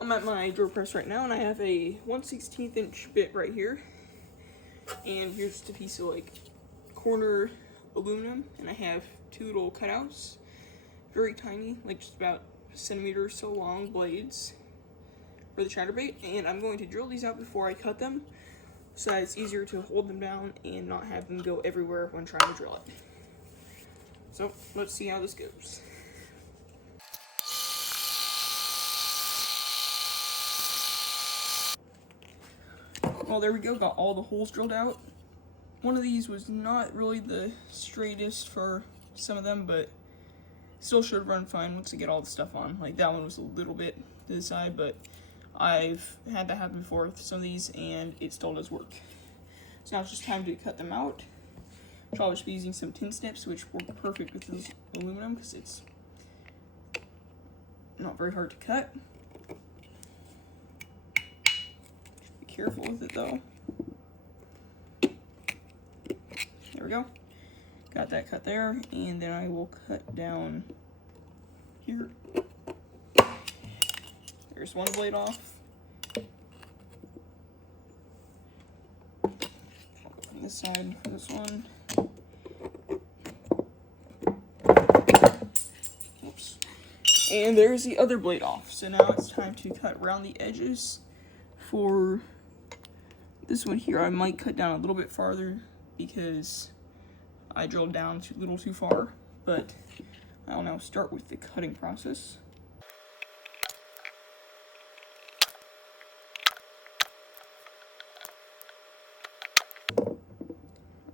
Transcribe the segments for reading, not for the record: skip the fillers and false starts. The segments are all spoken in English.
I'm at my drill press right now, and I have a 1/16 inch bit right here. And here's just a piece of like corner aluminum, and I have two little cutouts, very tiny, like just about a centimeter or so long blades for the chatterbait. And I'm going to drill these out before I cut them, so that it's easier to hold them down and not have them go everywhere when trying to drill it. So let's see how this goes. Well, there we go, got all the holes drilled out. One of these was not really the straightest for some of them, but still should run fine once I get all the stuff on. Like that one was a little bit to the side, but I've had that happen before with some of these, and it still does work. So now it's just time to cut them out. I'll just be using some tin snips, which work perfect with this aluminum because it's not very hard to cut. Just be careful with it though. There we go. Got that cut there, and then I will cut down here. There's one blade off. I'll go from this side for this one. Oops. And there's the other blade off. So now it's time to cut around the edges for this one here. I might cut down a little bit farther because I drilled down a little too far, but I'll now start with the cutting process.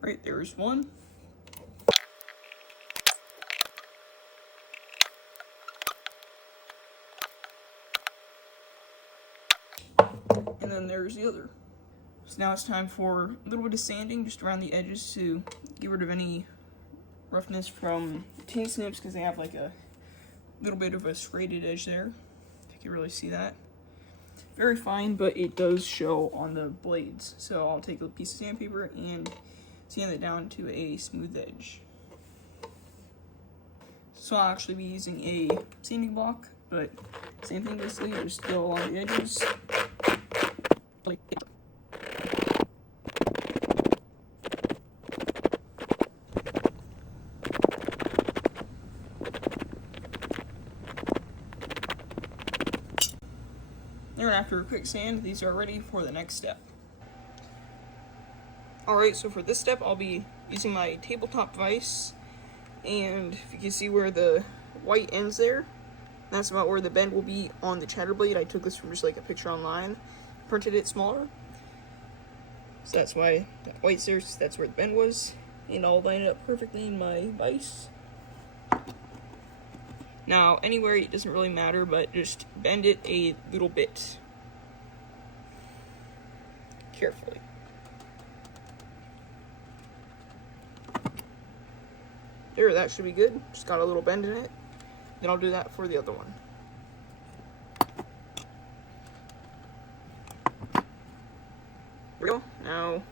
Right, there's one. And then there's the other. So now it's time for a little bit of sanding just around the edges to get rid of any roughness from the tin snips, because they have like a little bit of a serrated edge there. If you can really see that. Very fine, but it does show on the blades. So I'll take a piece of sandpaper and sand it down to a smooth edge. So I'll actually be using a sanding block, but same thing basically, just still along the edges. And after a quick sand, these are ready for the next step. Alright, so for this step, I'll be using my tabletop vise, and if you can see where the white ends there, that's about where the bend will be on the chatterblade. I took this from just like a picture online, printed it smaller, so that's why that white's there, so that's where the bend was, and I'll line it up perfectly in my vise. Now, anywhere it doesn't really matter, but just bend it a little bit. Carefully. There, that should be good. Just got a little bend in it. Then I'll do that for the other one. There we go. Now,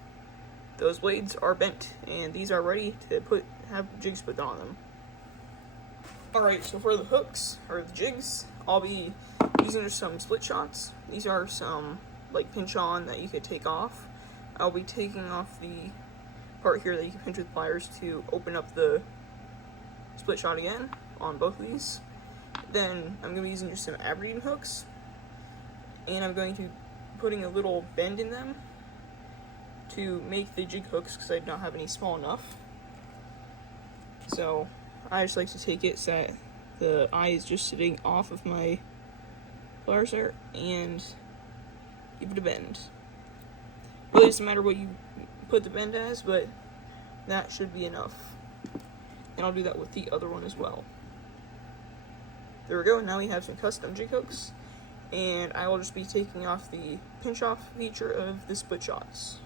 those blades are bent, and these are ready to have jigs put on them. Alright, so for the hooks, or the jigs, I'll be using some split shots. These are some, like, pinch on that you could take off. I'll be taking off the part here that you can pinch with pliers to open up the split shot again on both of these. Then I'm going to be using just some Aberdeen hooks, and I'm going to be putting a little bend in them to make the jig hooks, because I do not have any small enough. So I just like to take it so that the eye is just sitting off of my pliers there, and give it a bend. Really doesn't matter what you put the bend as, but that should be enough. And I'll do that with the other one as well. There we go, now we have some custom jig hooks, and I will just be taking off the pinch off feature of the split shots.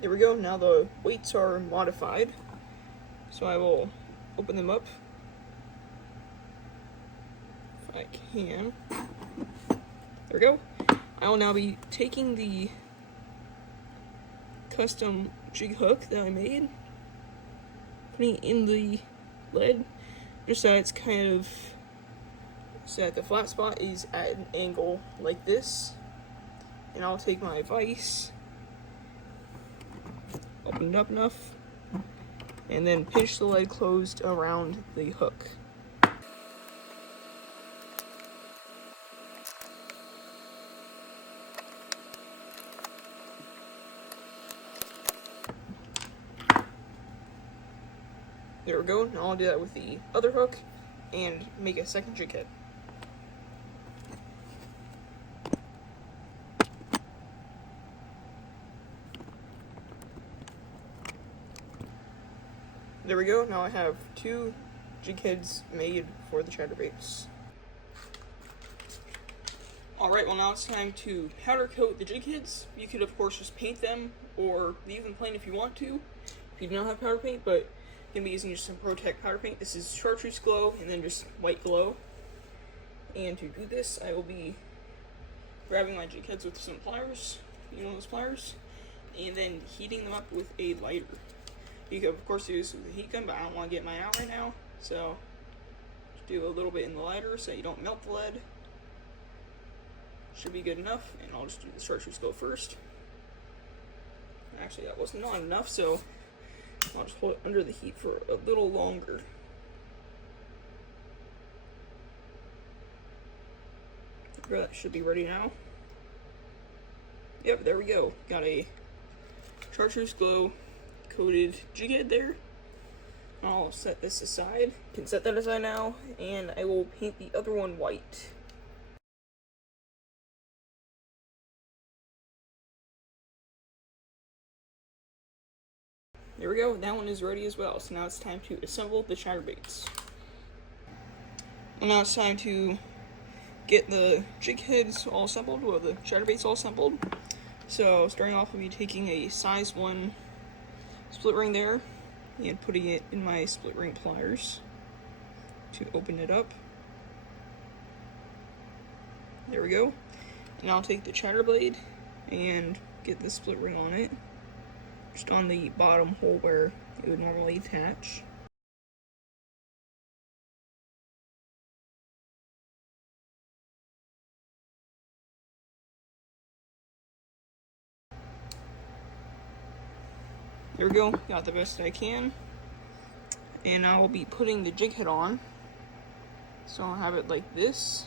There we go, now the weights are modified. So I will open them up. I can. There we go. I will now be taking the custom jig hook that I made, putting it in the lead, just so it's kind of, so that the flat spot is at an angle like this. And I'll take my vise, open it up enough, and then pinch the lead closed around the hook. There we go. Now I'll do that with the other hook and make a second jig head. There we go. Now I have 2 jig heads made for the chatterbaits. Alright, well now it's time to powder coat the jig heads. You could of course just paint them or leave them plain if you want to, if you do not have powder paint, but I'm going to be using just some ProTech powder paint. This is chartreuse glow and then just white glow. And to do this, I will be grabbing my jig heads with some pliers, those pliers, and then heating them up with a lighter. You could of course do this with a heat gun, but I don't want to get mine out right now, so just do a little bit in the lighter so you don't melt the lead. Should be good enough, and I'll just do the chartreuse glow first. Actually, that was not enough, so I'll just hold it under the heat for a little longer. That should be ready now. Yep, there we go. Got a chartreuse glow coated jig head there. I'll set this aside. Can set that aside now, and I will paint the other one white. There we go, that one is ready as well. So now it's time to assemble the chatterbaits. And now it's time to get the jig heads all assembled, or the chatterbaits all assembled. So starting off, we'll be taking a size 1 split ring there and putting it in my split ring pliers to open it up. There we go. And I'll take the chatter blade and get the split ring on it, just on the bottom hole where it would normally attach. There we go, got the best I can. And I will be putting the jig head on. So I'll have it like this.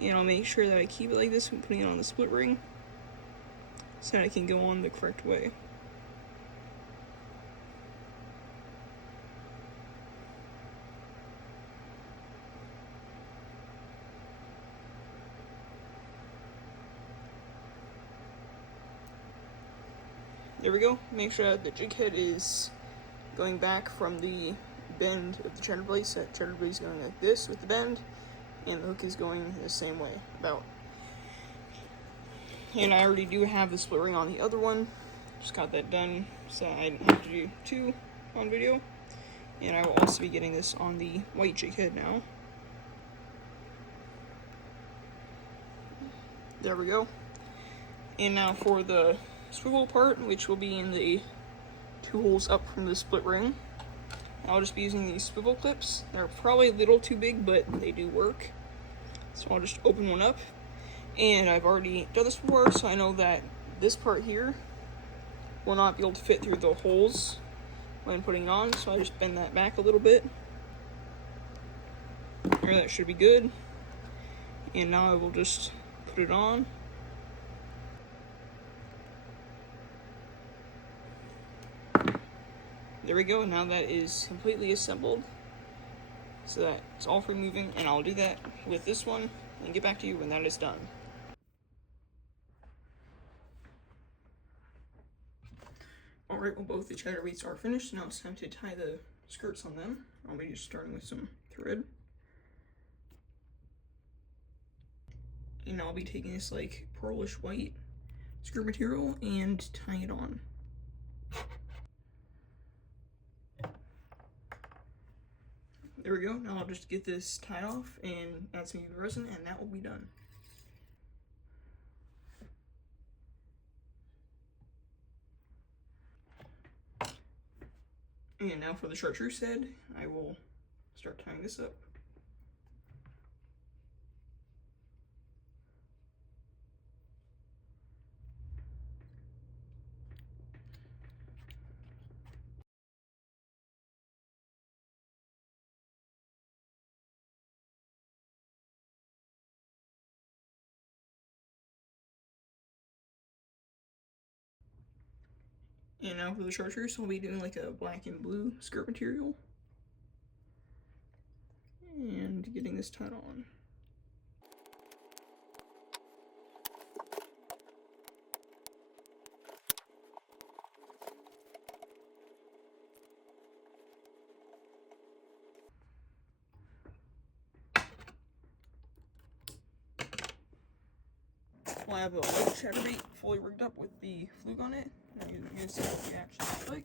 And I'll make sure that I keep it like this when putting it on the split ring, so that I can go on the correct way. There we go. Make sure that the jig head is going back from the bend of the chatter blade, so that chatter blade is going like this with the bend, and the hook is going the same way, about. And I already do have the split ring on the other one, just got that done, so I didn't have to do 2 on video. And I will also be getting this on the white jig head now. There we go. And now for the swivel part, which will be in the 2 holes up from the split ring. I'll just be using these swivel clips. They're probably a little too big, but they do work. So I'll just open one up. And I've already done this before, so I know that this part here will not be able to fit through the holes when putting it on, so I just bend that back a little bit. There, that should be good. And now I will just put it on. There we go, now that is completely assembled, so that it's all free moving, and I'll do that with this one and get back to you when that is done. Alright, well both the chatterbaits are finished, now it's time to tie the skirts on them. I'll be just starting with some thread. And I'll be taking this like pearlish white skirt material and tying it on. There we go. Now I'll just get this tied off and add some UV resin, and that will be done. And now for the chartreuse head, I will start tying this up. And now for the chartreuse, I'll be doing like a black and blue skirt material. And getting this tied on. We'll have a little chatterbait fully rigged up with the fluke on it. Now you can see what it actually looks like.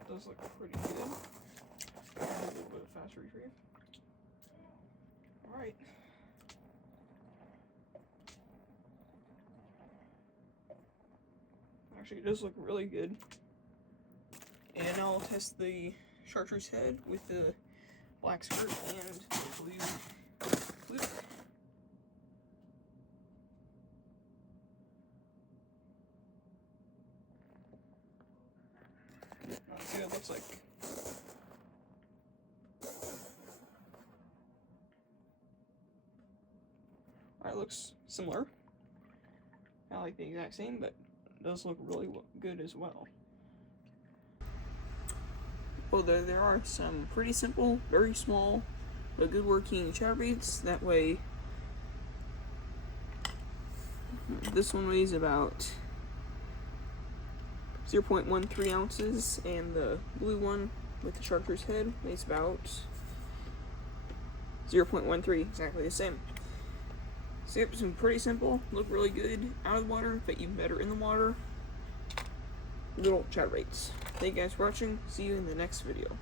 It does look pretty good. A little bit of fast retrieve. Alright. Actually, it does look really good. And now I'll test the chartreuse head with the black skirt and the blue fluke. Let's see what it looks like. Alright, it looks similar. Not like the exact same, but it does look really good as well. Well, there are some pretty simple, very small, but good working chatterbaits. That way, this one weighs about 0.13 ounces, and the blue one with the chartreuse head weighs about 0.13, exactly the same. So yep, some pretty simple, look really good out of the water, but even better in the water. Little chatterbaits. Thank you guys for watching. See you in the next video.